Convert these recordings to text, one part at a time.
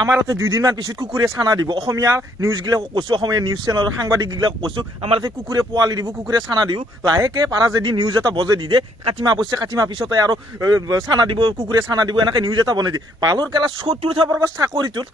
আমাৰ ইয়াতে 2 দিনমান পিছত কুকুৰে চানা দিব অসমীয়া নিউজগিলাক কৈছোঁ অসমীয়া নিউজ চেনেলৰ সাংবাদিকগিলাক কৈছোঁ আমাৰ ইয়াতে কুকুৰে পোৱালি দিব কুকুৰে চানা দিব লাহেকৈ পাৰা যদি নিউজ এটা বজাই দি দিয়ে কাটিমা অৱশ্যে কাটিমা পিছতে আৰু চানা দিব কুকুৰে চানা দিব এনেকৈ নিউজ এটা বনাই দিয়ে পালৰ কেলা 74 বৰ্গৰ চাকৰিটোত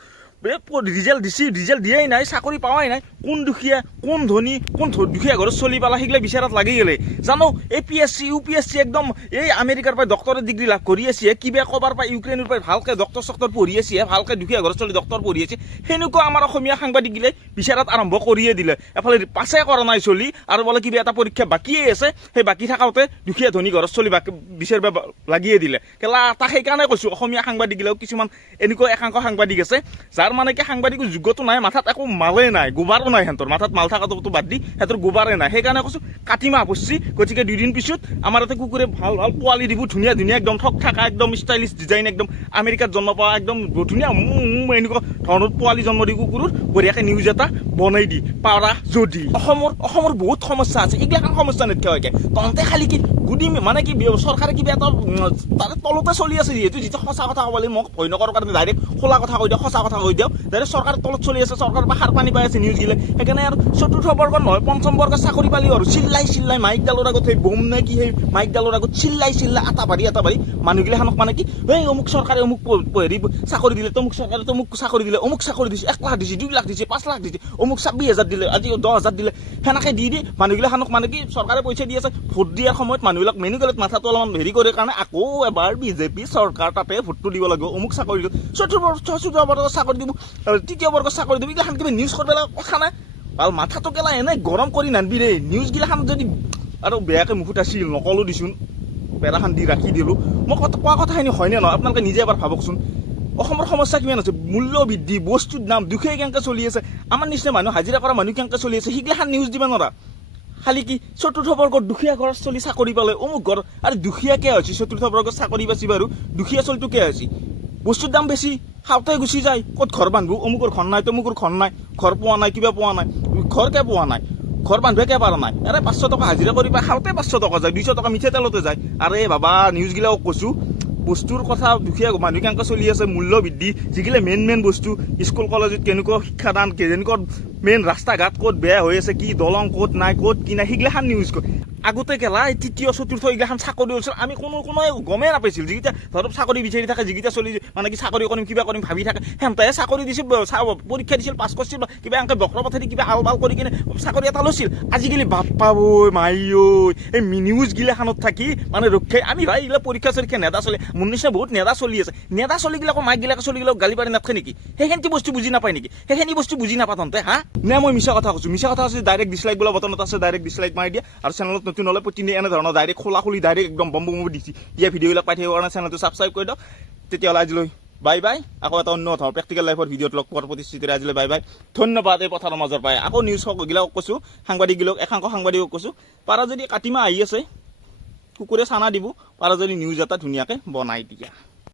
ৰিজাল্ট দিয়াই নাই চাকৰি পাৱাই নাই কোন দুখীয়া কোন ধনী কোন দুখীয়া ঘৰত চলি পালা সেইগিলা বিচাৰাত লাগি গ'লে জানো APSC UPSC একদম এই আমেৰিকাৰ পৰা ডক্টৰৰ ডিগ্ৰী লাভ কৰি আছে কিবা কবাৰ পৰা ইউক্ৰেইনৰ পৰা ভালকৈ ডক্টৰ চক্টৰ পঢ়ি আছে ভালকৈ দুখীয়া ঘৰত চলি ডক্টৰ পঢ়ি আছে সেনেকুৱা আমাৰ অসমীয়া সাংবাদিকগিলাই বিচাৰাত আৰম্ভ কৰিয়ে দিলে এফালে পাছে কৰা নাই চলি আৰু বোলে কিবা এটা পৰীক্ষা বাকীয়ে আছে সেই বাকী থাকাওঁতে দুখীয়া ধনী ঘৰত চলি বিচাৰিব লাগিয়ে দিলে কেলা তাক সেইকাৰণে কৈছোঁ অসমীয়া সাংবাদিকগিলাও কিছুমান এনেকুৱা একাংশ সাংবাদিক আছে যাৰ মানে কি সাংবাদিকৰ যোগ্যতা নাই মাথাত একো মালে নাই গোবাৰো নাই সিহঁতৰ মাথাত মাল থকাটো বাদ দি সিহঁতৰ গোবাৰে নাই সেইকাৰণে কৈছোঁ কাটিমা পচি গতিকে 2 দিন পিছত আমাৰ ইয়াতে কুকুৰে ভাল ভাল পোৱালি দিব ধুনীয়া ধুনীয়া একদম ঠক ঠাকা একদম ষ্টাইলিছ ডিজাইন একদম আমেৰিকাত জন্ম পোৱা একদম ধুনীয়া এনেকুৱা ধৰণৰ পোৱালি জন্ম দি কুকুৰৰ বঢ়িয়াকৈ নিউজ এটা বনাই দি পাৰা যদি অসমৰ বহুত সমস্যা আছে এইগিলাখন সমস্যা নাথাকে হয়কে তহঁতে খালি কি গুদি মানে কি চৰকাৰে কিবা এটা তাৰে তলতে চলি আছে যিহেতু যিটো সঁচা কথা ক'বলৈ মোক ভয় নকৰাৰ কাৰণে ডাইৰেক্ট খোলা কথা কৈ দিওঁ সঁচা কথা কৈ দিওঁ ডাইৰেক্ট চৰকাৰৰ তলত চলি আছে চৰকাৰৰ পৰা সাৰ পানী পাই আছে নিউজগিলে সেইকাৰণে আৰু 4ৰ্থ বৰ্গৰ নহয় 5ম বৰ্গৰ চাকৰি পালি আৰু চিল্লাই মাইকডালৰ আগত সেই বোম নে কি সেই মাইকডালৰ আগত চিল্লাই আটা পাৰি মানুহগিলাখানক মানে কি এই অমুক চৰকাৰে অমুক হেৰি চাকৰি দিলে তমুক চৰকাৰে তমুক চাকৰি দিলে অমুক চাকৰি দিছে 1 লাখ দিছে 2 লাখ দিছে 5 লাখ দিছে অমুক 26,000 দিলে আজি 10,000 দিলে সেনেকৈ দি মানুহগিলাখানক মানে কি চৰকাৰে পইচা দি আছে ভোট দিয়াৰ সময়ত মানুহবিলাক মেনুকেলত মাথাটো অলপমান হেৰি কৰে কাৰণে আকৌ এবাৰ বিজেপি চৰকাৰ তাতে ভোটটো দিব লাগিব অমুক চাকৰি দিব 4ৰ্থ বৰ্গৰ চাকৰি দিব 3য় বৰ্গৰ চাকৰি দিব এইগিলাখান কিবা নিউজ কৰিব কথা নাই ভাল মাথাটো কেলা এনে গৰম কৰি নানবি ৰে নিউজগিলাখান যদি আৰু বেয়াকৈ মুখত আছিল নকলো দিছোন পেৰাখান দি ৰাখি দিলোঁ মই কোৱা কথাখিনি হয়নে নহয় আপোনালোকে নিজে এবাৰ ভাবকচোন অসমৰ সমস্যা কিমান আছে মূল্য বৃদ্ধি বস্তুৰ দাম দুখীয়া কেনেকৈ চলি আছে আমাৰ নিচিনা মানুহ হাজিৰা কৰা মানুহ কেনেকৈ চলি আছে সেইগিলাখান নিউজ দিব নোৱাৰা খালি কি 4ৰ্থ বৰ্গৰ দুখীয়া ঘৰত চলি চাকৰি পালে অমুক ঘৰ আৰু দুখীয়া কিয় হৈছে 4ৰ্থ বৰ্গৰ চাকৰি পাইছে বাৰু দুখীয়া চলিটো কিয় হৈছে বস্তুৰ দাম বেছি খাওঁতে গুচি যায় ক'ত ঘৰ বান্ধবো অমুকৰ ঘৰ নাই তমুকৰ ঘৰ নাই ঘৰ পোৱা নাই কিবা পোৱা নাই ঘৰ কিয় পোৱা নাই ঘৰ বান্ধবে কিয় পৰা নাই আৰে 500 টকা হাজিৰা কৰি পাই খাওঁতে 500 টকা যায় 200 টকা মিঠা তেলতে যায় আৰে বাবা নিউজগিলাও কৈছোঁ বস্তুৰ কথা দুখীয়া মানুহ কেনেকৈ চলি আছে মূল্য বৃদ্ধি যিগিলা মেইন বস্তু স্কুল কলেজত কেনেকুৱা শিক্ষাদান কেনেকুৱা মেইন ৰাস্তা ঘাট ক'ত বেয়া হৈ আছে কি দলং ক'ত নাই ক'ত কি নাই সেইগিলাখান নিউজ কয় আগতে কেলা 3য় 4ৰ্থ এইগিলাখান চাকৰি হৈছিল আমি কোনোৱে গমেই নাপাইছিল যিকেইটা ধৰক চাকৰি বিচাৰি থাকে যিকেইটা চলি মানে কি চাকৰি কৰিম কিবা কৰিম ভাবি থাকে সেহেঁতে চাকৰি দিছিল পৰীক্ষা দিছিল পাছ কৰিছিল কিবা এনেকৈ বক্ৰ পথাৰি কিবা আল কৰি কিনে চাকৰি এটা লৈছিল আজিকালি বাপ্পা ঐ মাই ঐ এই নিউজগিলাখানত থাকি মানে ৰক্ষাই আমি ভাই এইগিলা পৰীক্ষা চৰীক্ষা নেদা চলে মোৰ নিচিনা বহুত নেদা চলি আছে নেদা চলিগিলাকৰ মাইকগিলাকে চলিগিলাক গালি পাৰি নাথাকে নেকি সেইখিনি বস্তু বুজি নাপায় নেকি সেইখিনি বস্তু বুজি নাপা তহঁতে হা নে মই মিছা কথা কৈছোঁ মিছা কথা আছে ডাইৰেক্ট ডিছলাইক বোলা বটন এটা আছে ডাইৰেক্ট ডিছলাইক মাৰি দিয়া আৰু চেনেলত নতুন হ'লে প্ৰতিদিনে এনেধৰণৰ ডাইৰেক্ট খোলা ডাইৰেক্ট একদম বম্ব দিছি দিয়া ভিডিঅ'বিলাক পাই থাকিবৰ কাৰণে চেনেলটো ছাবস্ক্ৰাইব কৰি দিয়ক তেতিয়াহ'লে আজিলৈ বাই বাই আকৌ এটা অন্য কথা প্ৰেক্টিকেল লাইফৰ ভিডিঅ'ত লগ পোৱাৰ প্ৰতিশ্ৰুতিৰে আজিলৈ বাই বাই ধন্যবাদ এই পথাৰৰ মাজৰ পাই আকৌ নিউজ গিলাকক কৈছোঁ সাংবাদিকগিলাক একাংশ সাংবাদিকক কৈছোঁ পাৰা যদি কাটিমা আহি আছে কুকুৰে চানা দিব পাৰা যদি নিউজ এটা ধুনীয়াকৈ বনাই দিয়া